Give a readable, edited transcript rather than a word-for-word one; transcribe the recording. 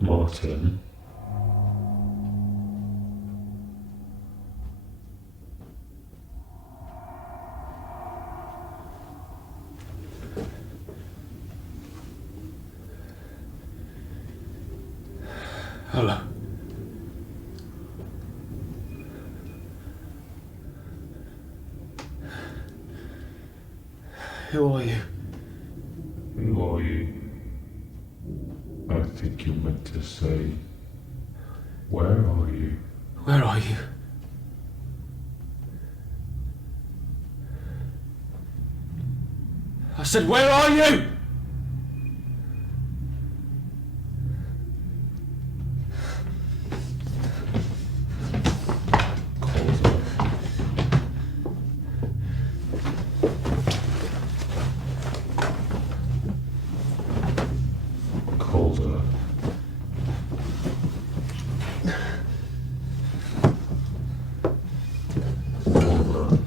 Martin, Hello. Who are you? who are you? I think you're meant to say, where are you? Where are you? I said, where are you? Calder. Calder.